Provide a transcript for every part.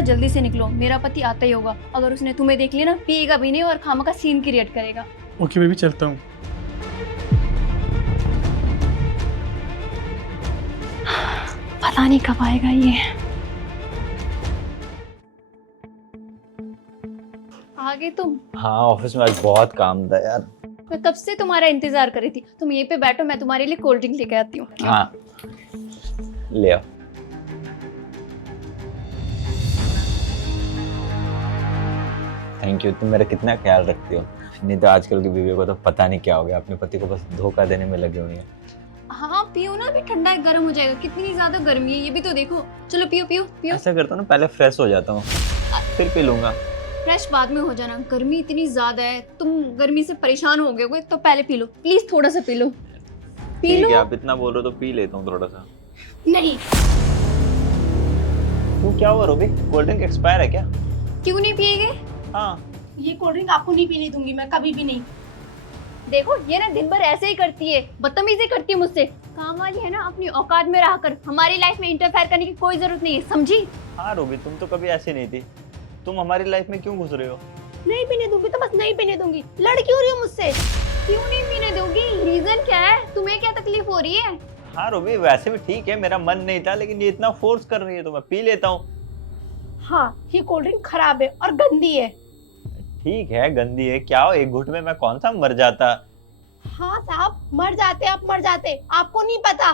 ना जल्दी से निकलो, मेरा पति आता ही होगा। अगर उसने तुम्हें देख लिया ना, पिएगा भी नहीं और खामा का सीन क्रिएट करेगा। ओके बेबी, चलता हूँ। पता नहीं कब आएगा ये। आगे तुम? हाँ, ऑफिस में आज बहुत काम था यार। मैं कब से तुम्हारा इंतजार कर रही थी। तुम यहीं पे बैठो, मैं तुम्हारे लिए कोल्ड ड्रिंक लेके आती हूँ। हाँ, ले आओ। थैंक यू, तुम मेरा कितना ख्याल रखती हो। नहीं तो आजकल की बीवियों को तो पता नहीं क्या हो गया, अपने पति को बस धोखा देने में लगे हुए हैं। हाँ पियो ना, अभी ठंडा है, गर्म हो जाएगा। कितनी ज्यादा गर्मी है, ये भी तो देखो। चलो पियो पियो पियो। ऐसा करता हूँ ना, पहले फ्रेश हो जाता हूँ, फिर पी लूंगा। फ्रेश बाद में हो जाना, गर्मी इतनी ज्यादा है, तुम गर्मी से परेशान हो गए होगे, तो पहले पी लो प्लीज, थोड़ा सा पी लो। पी ठीक लो। है, आप इतना बोल रहे हो तो पी लेता हूँ थोड़ा सा। नहीं। क्यों, क्या हुआ रूबी? कोल्ड ड्रिंक एक्सपायर है क्या? क्यों नहीं पिएगे? हाँ। ये कोल्ड ड्रिंक आपको नहीं पीने दूंगी मैं, कभी भी नहीं। देखो ये ना दिन भर ऐसे ही करती है, बदतमीजी करती है मुझसे। काम वाली है ना, अपनी औकात में रहकर हमारी लाइफ में इंटरफेयर करने की कोई जरूरत नहीं है, समझी? हाँ रूबी, तुम तो कभी ऐसी नहीं थी। तुम हमारी लाइफ में क्यों घुस रहे हो? नहीं पीने दूंगी तो बस नहीं पीने दूंगी। लड़ क्यों रही हो मुझसे? क्यों नहीं पीने दोगी? रीजन क्या है? तुम्हें क्या तकलीफ हो रही है? हाँ रूबी, वैसे भी ठीक है, मेरा मन नहीं था, लेकिन ये इतना फोर्स कर रही है तो मैं पी लेता हूँ। हाँ, ये कोल्ड ड्रिंक खराब है और गंदी है। ठीक है, गंदी है, क्या हो, एक घुट में मैं कौन सा मर जाता। हाँ साहब, मर जाते आप, मर जाते, आपको नहीं पता।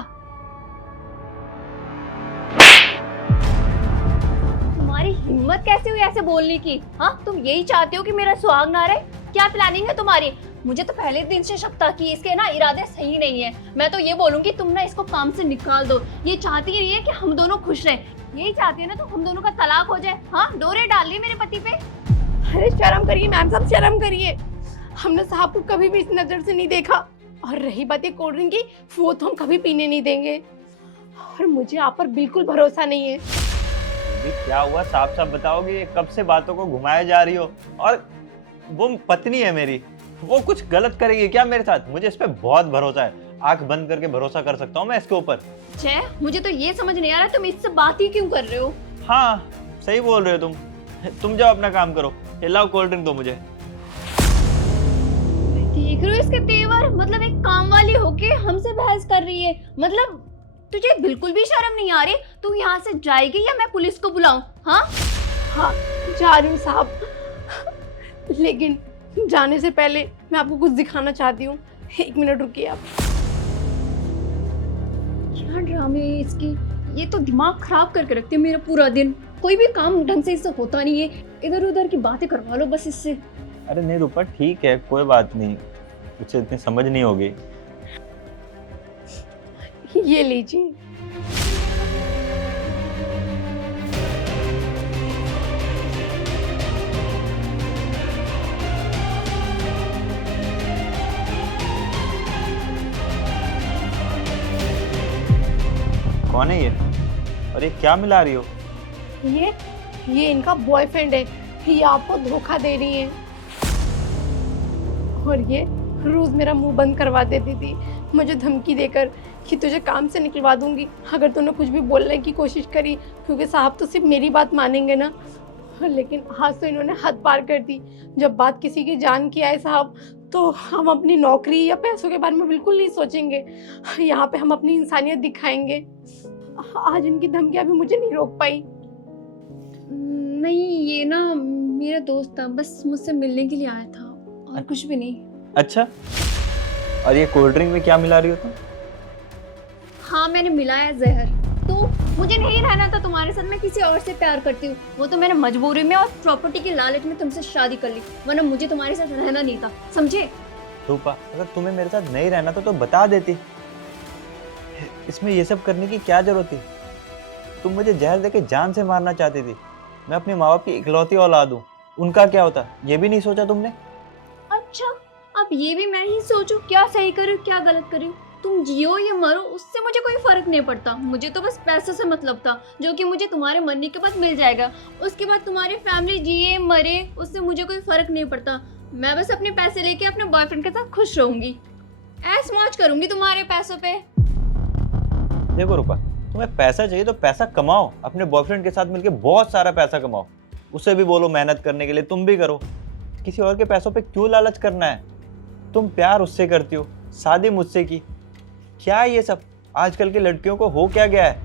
तुम्हारी हिम्मत कैसे हुई ऐसे बोलने की? हाँ, तुम यही चाहते हो कि मेरा सुहाग ना रहे? क्या प्लानिंग है तुम्हारी? मुझे तो पहले दिन से शक था कि इसके ना इरादे सही नहीं है। मैं तो ये बोलूंगी तुम ना इसको काम से निकाल दो। ये चाहती ही है कि हम दोनों खुश रहें। यही चाहती है ना, तो हम दोनों का तलाक हो जाए। हाँ, डोरे डाल ली मेरे पति पे। अरे शर्म करिए मैम साहब, शर्म करिए। हमने साहब को कभी भी इस नजर से नहीं देखा। और रही बात ये कोल्ड ड्रिंक की, वो तो हम कभी पीने नहीं देंगे। और मुझे आप पर बिल्कुल भरोसा नहीं है। रूबी, क्या हुआ, साफ साफ बताओगे? कब से बातों को घुमाए जा रही हो? और वो पत्नी है मेरी, वो कुछ गलत करेगी क्या मेरे साथ? मुझे इस पे बहुत भरोसा है, आंख बंद करके भरोसा कर सकता हूँ मैं इसके ऊपर। जय, मुझे तो ये समझ नहीं आ रहा तुम इससे बात ही क्यों कर रहे हो? हाँ, सही बोल रहे हो तुम जाओ अपना काम करो। ये लाओ कोल्ड ड्रिंक दो मुझे। देख रहे हो इसके तेवर? मतलब एक काम वाली होके हमसे बहस कर रही है। मतलब तुझे बिल्कुल भी शर्म नहीं आ रही? तू यहाँ से जाएगी या मैं पुलिस को बुलाऊं? हाँ हाँ, जा रही हूँ साहब, लेकिन जाने से पहले मैं आपको कुछ दिखाना चाहती हूँ। 1 मिनट रुकिए आप। क्या ड्रामे है इसकी? ये तो दिमाग खराब करके रखती है मेरा पूरा दिन। कोई भी काम ढंग से इससे होता नहीं है, इधर उधर की बातें करवा लो बस इससे। अरे नहीं रूपा, ठीक है, कोई बात नहीं, उसे इतनी समझ नहीं होगी। ये लीजिए। कौन है ये? और ये क्या मिला रही हो? ये इनका बॉयफ्रेंड है। ये आपको धोखा दे रही है। और ये रोज मेरा मुंह बंद करवा देती थी, मुझे धमकी देकर कि तुझे काम से निकलवा दूंगी अगर तूने कुछ भी बोलने की कोशिश करी, क्योंकि साहब तो सिर्फ मेरी बात मानेंगे ना। लेकिन आज तो इन्होंने हद पार कर दी। जब बात किसी की जान की आए साहब, तो हम अपनी नौकरी या पैसों के बारे में बिल्कुल नहीं सोचेंगे। यहाँ पे हम अपनी इंसानियत दिखाएंगे। आज इनकी धमकियां भी मुझे नहीं रोक पाई। नहीं, ये ना मेरा दोस्त था, बस मुझसे मिलने के लिए आया था और कुछ भी नहीं। अच्छा, और ये कोल्ड ड्रिंक में क्या मिला रही हो तुम? हाँ, मैंने मिलाया जहर। तो मुझे नहीं रहना था तुम्हारे साथ, मैं किसी और से प्यार करती हूँ। वो तो मैंने मजबूरी में और प्रॉपर्टी की लालच में तुमसे शादी कर ली, वरना मुझे तुम्हारे साथ रहना नहीं था, समझे? रूपा, अगर तुम्हें मेरे साथ नहीं रहना था तो बता देती। इसमें ये सब करने की क्या जरूरत थी? तुम मुझे जहर देके जान से मारना चाहती थी। मैं अपने माँ बाप की इकलौती औलाद हूँ, उनका क्या होता ये भी नहीं सोचा तुमने? अच्छा, अब ये भी मैं ही सोचूं क्या सही करूं क्या गलत करूं? तुम जियो या मरो उससे मुझे कोई फर्क नहीं पड़ता। मुझे तो बस पैसों से मतलब था, जो कि मुझे तुम्हारे मरने के बाद मिल जाएगा। उसके बाद तुम्हारी फैमिली जिए मरे उससे मुझे कोई फर्क नहीं पड़ता। मैं बस अपने पैसे लेके अपने बॉयफ्रेंड के साथ खुश रहूंगी, ऐश मौज करूंगी तुम्हारे पैसों पे। देखो रूपा, तुम्हें पैसा चाहिए तो पैसा कमाओ, अपने बॉयफ्रेंड के साथ मिलकर बहुत सारा पैसा कमाओ, उसे भी बोलो मेहनत करने के लिए, तुम भी करो। किसी और के पैसों पे क्यों लालच करना है? तुम प्यार उससे करती हो, शादी मुझसे की, क्या ये सब? आजकल की लड़कियों को हो क्या गया है?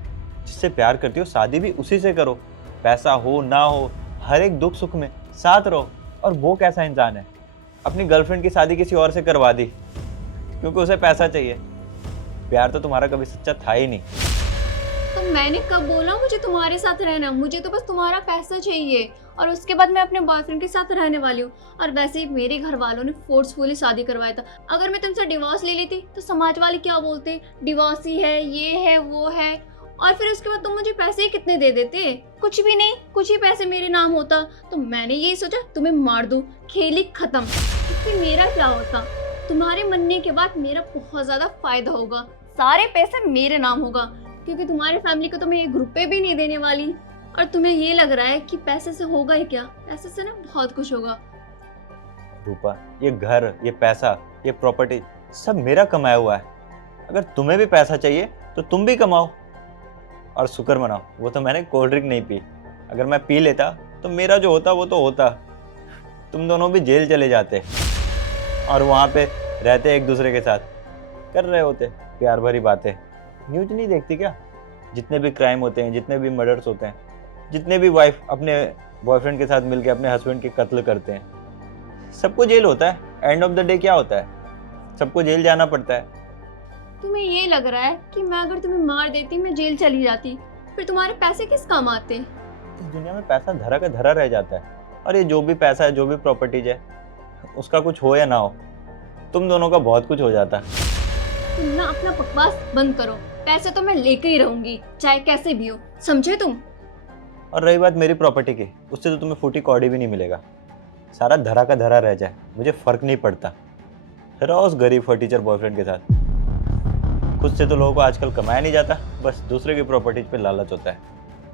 जिससे प्यार करती हो शादी भी उसी से करो, पैसा हो ना हो हर एक दुख सुख में साथ रहो। और वो कैसा इंसान है, अपनी गर्लफ्रेंड की शादी किसी और से करवा दी क्योंकि उसे पैसा चाहिए। प्यार तो तुम्हारा कभी सच्चा था ही नहीं। तो मैंने कब बोला मुझे तुम्हारे साथ रहना? मुझे तो बस तुम्हारा पैसा चाहिए और उसके बाद मैं अपने बॉयफ्रेंड के साथ रहने वाली हूँ। और वैसे ही मेरे घर वालों ने फोर्सफुली शादी करवाया था। अगर मैं तुमसे डिवोर्स ले लेती तो समाज वाले क्या बोलते, डिवोर्सी है, ये है, वो है। और फिर उसके बाद तुम मुझे पैसे ही कितने दे देते? कुछ भी नहीं, कुछ ही पैसे मेरे नाम होता। तो मैंने यही सोचा तुम्हें मार दूं, खेल ही खत्म। इससे मेरा क्या होता? तुम्हारे मरने के बाद मेरा बहुत ज्यादा फायदा होगा, सारे पैसे मेरे नाम होगा, क्योंकि तुम्हारी फैमिली को तो मैं एक रुपए भी नहीं देने वाली। और तुम्हें ये लग रहा है कि पैसे से होगा ही क्या? पैसे से ना बहुत कुछ होगा। रूपा, ये घर, ये पैसा, ये प्रॉपर्टी सब मेरा कमाया हुआ है। अगर तुम्हें भी पैसा चाहिए तो तुम भी कमाओ और शुक्र मनाओ वो तो मैंने कोल्ड ड्रिंक नहीं पी। अगर मैं पी लेता तो मेरा जो होता वो तो होता, तुम दोनों भी जेल चले जाते और वहाँ पे रहते एक दूसरे के साथ, कर रहे होते प्यार भरी बातें। न्यूज नहीं देखती क्या? जितने भी क्राइम होते हैं, जितने भी मर्डर्स होते हैं, जितने भी वाइफ अपने बॉयफ्रेंड के साथ मिलकर अपने हस्बैंड के कत्ल करते हैं, सबको जेल होता है। एंड ऑफ द डे क्या होता है? सबको जेल जाना पड़ता है। तुम्हें ये लग रहा है कि मैं अगर तुम्हें मार देती, मैं जेल चली जाती, फिर तुम्हारे पैसे किस काम आते? इस दुनिया में पैसा धरा का धरा रह जाता है। और ये जो भी पैसा है, जो भी प्रॉपर्टीज है, उसका कुछ हो या ना हो, तुम दोनों का बहुत कुछ हो जाता। तुम ना अपना बकवास बंद करो। पैसे तो मैं लेके ही रहूंगी, चाहे कैसे भी हो, समझे तुम? और रही बात मेरी प्रॉपर्टी की, उससे तो तुम्हें फूटी कौड़ी भी नहीं मिलेगा। सारा धरा का धरा रह जाए, मुझे फर्क नहीं पड़ता। रहो उस गरीब फर्टीचर बॉयफ्रेंड के साथ। खुद से तो लोगों को आजकल कमाया नहीं जाता, बस दूसरे की प्रॉपर्टीज पे लालच होता है।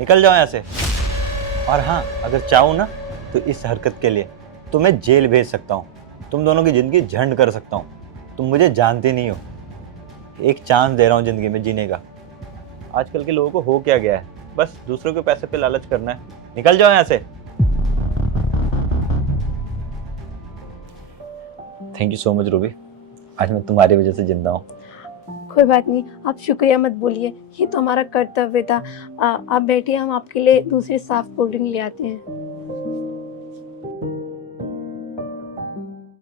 निकल जाओ यहाँ से। और हाँ, अगर चाहूँ ना तो इस हरकत के लिए तुम्हें जेल भेज सकता हूँ, तुम दोनों की ज़िंदगी झंड कर सकता हूँ। तुम मुझे जानते नहीं हो, एक चांस दे रहा हूँ ज़िंदगी में जीने का। आजकल के लोगों को हो क्या गया है, बस दूसरों के पैसे पे लालच करना है। निकल जाओ यहाँ से। Thank you so much Ruby, आज मैं तुम्हारी वजह से जिंदा हूँ। कोई बात नहीं, आप शुक्रिया मत बोलिए, ये तो हमारा कर्तव्य था। आप बैठिए, हम आपके लिए दूसरी साफ कोल्ड ड्रिंक ले आते हैं।